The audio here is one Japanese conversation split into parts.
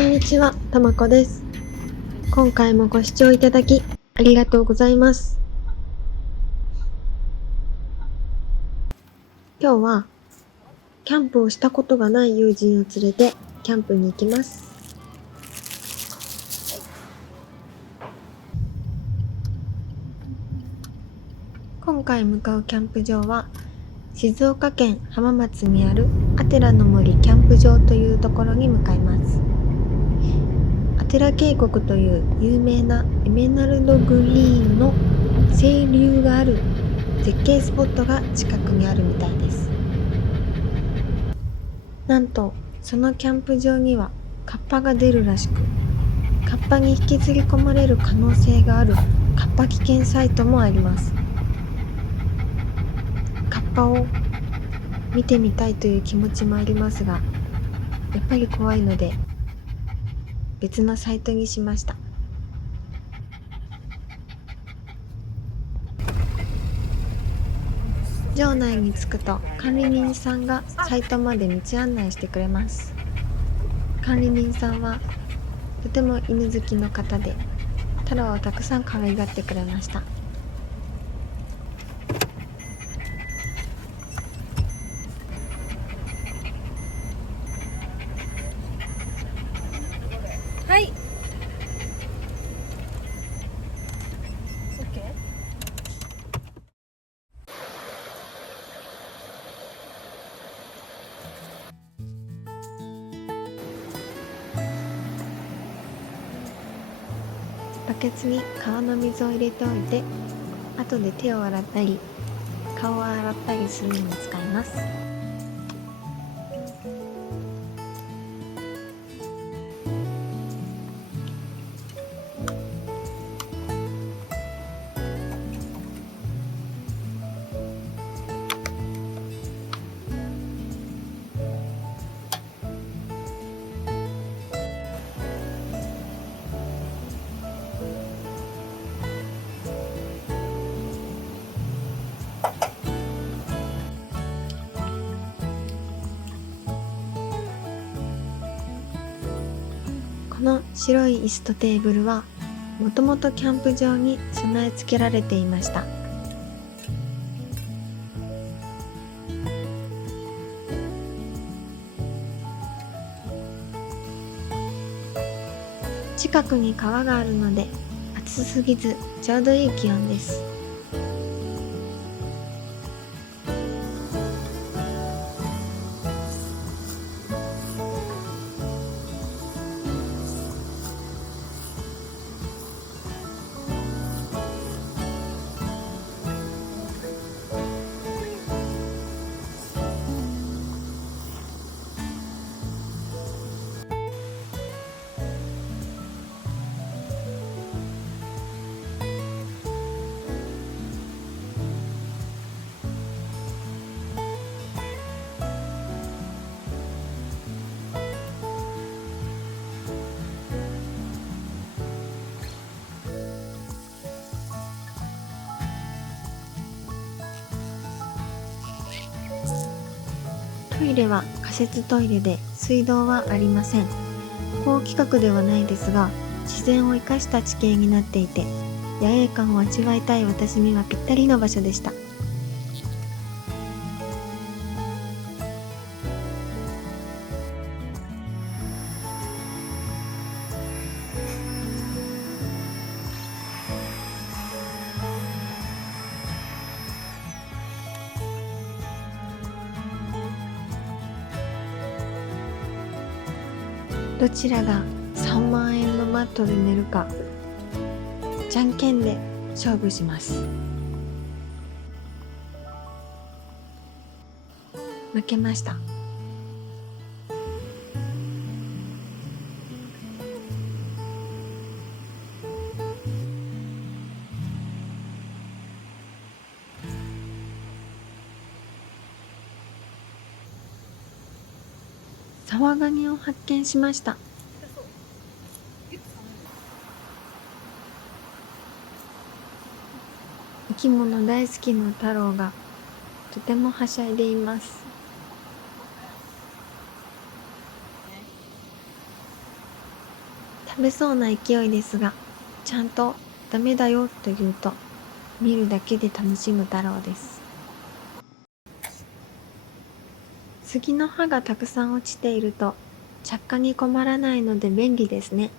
こんにちは、たまこです。今回もご視聴いただきありがとうございます。今日はキャンプをしたことがない友人を連れてキャンプに行きます。今回向かうキャンプ場は静岡県浜松にあるアテラの森キャンプ場というところに向かいます。アテラ渓谷という有名なエメラルドグリーンの清流がある絶景スポットが近くにあるみたいです。なんとそのキャンプ場にはカッパが出るらしく、カッパに引きずり込まれる可能性があるカッパ危険サイトもあります。カッパを見てみたいという気持ちもありますが、やっぱり怖いので別のサイトにしました。場内に着くと管理人さんがサイトまで道案内してくれます。管理人さんはとても犬好きの方で、タラをたくさん可愛がってくれました。はい。OK。バケツに川の水を入れておいて、後で手を洗ったり顔を洗ったりするのに使います。この白い椅子とテーブルはもともとキャンプ場に備え付けられていました。近くに川があるので暑すぎずちょうどいい気温です。トイレは仮設トイレで水道はありません。高規格ではないですが、自然を生かした地形になっていて、野営感を味わいたい私にはぴったりの場所でした。どちらが3万円のマットで寝るか、じゃんけんで勝負します。負けました。サワガニを発見しました。生き物大好きの太郎がとてもはしゃいでいます。食べそうな勢いですが、ちゃんとダメだよと言うと、見るだけで楽しむ太郎です。杉の葉がたくさん落ちていると着火に困らないので便利ですね。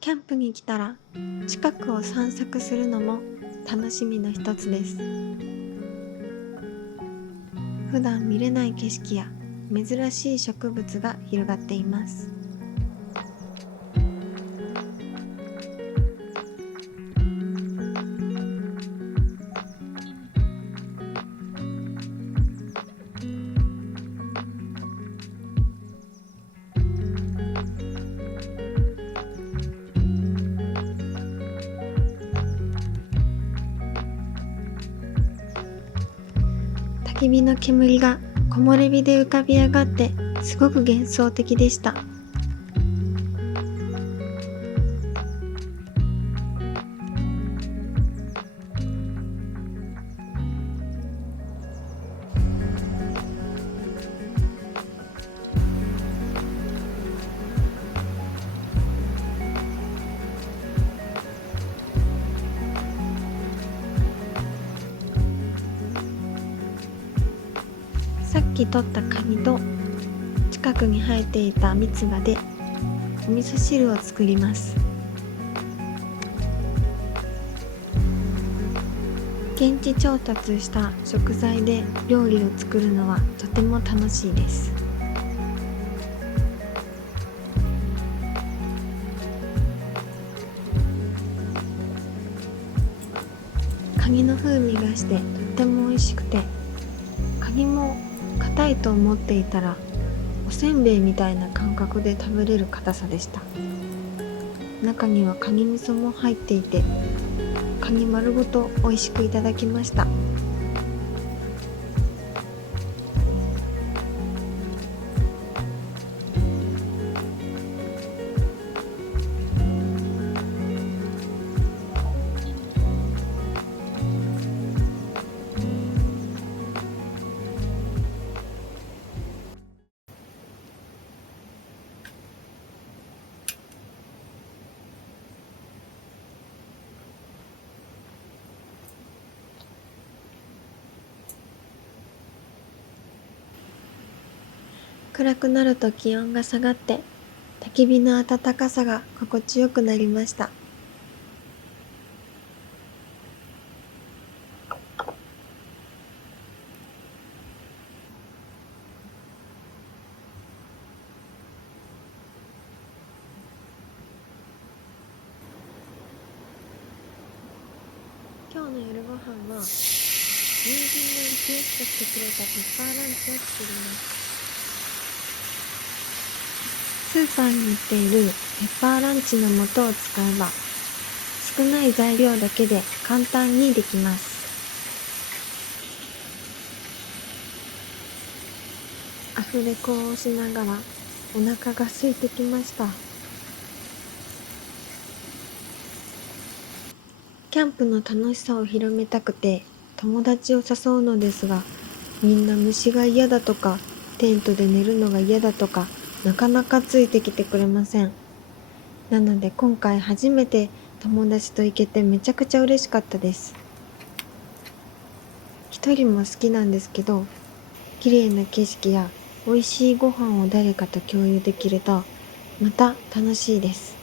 キャンプに来たら近くを散策するのも楽しみの一つです。普段見れない景色や珍しい植物が広がっています。焚き火の煙が木漏れ日で浮かび上がってすごく幻想的でした。さっき取ったカニと近くに生えていたミツバでお味噌汁を作ります。現地調達した食材で料理を作るのはとても楽しいです。カニの風味がしてとっても美味しくて、カニも硬いと思っていたらおせんべいみたいな感覚で食べれる硬さでした。中にはカニ味噌も入っていて、カニ丸ごと美味しくいただきました。暗くなると気温が下がって焚き火の暖かさが心地よくなりました。今日の夜ご飯は友人のリクエストしてくれたペッパーランチを作ります。スーパーに売っているペッパーランチの素を使えば少ない材料だけで簡単にできます。アフレコをしながらお腹が空いてきました。キャンプの楽しさを広めたくて友達を誘うのですが、みんな虫が嫌だとかテントで寝るのが嫌だとかなかなかついてきてくれません。なので今回初めて友達と行けてめちゃくちゃ嬉しかったです。一人も好きなんですけど、綺麗な景色や美味しいご飯を誰かと共有できるとまた楽しいです。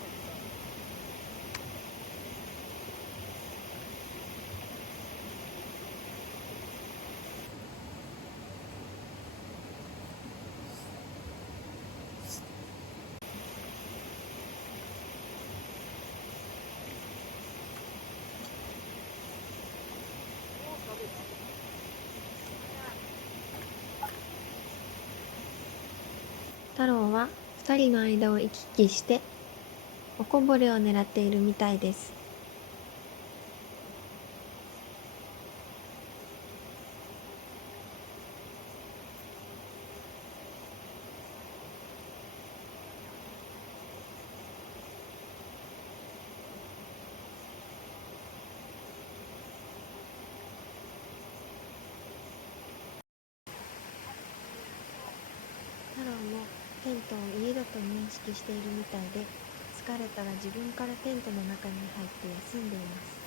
太郎は2人の間を行き来しておこぼれを狙っているみたいです。太郎もテントを家だと認識しているみたいで、疲れたら自分からテントの中に入って休んでいます。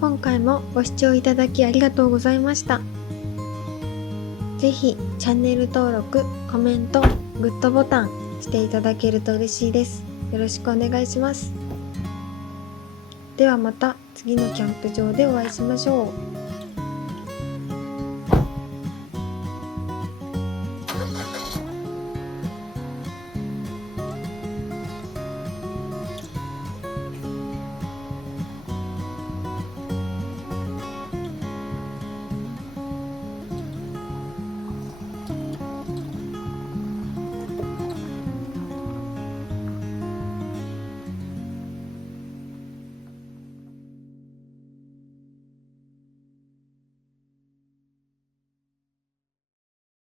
今回もご視聴いただきありがとうございました。ぜひチャンネル登録、コメント、グッドボタンしていただけると嬉しいです。よろしくお願いします。ではまた次のキャンプ場でお会いしましょう。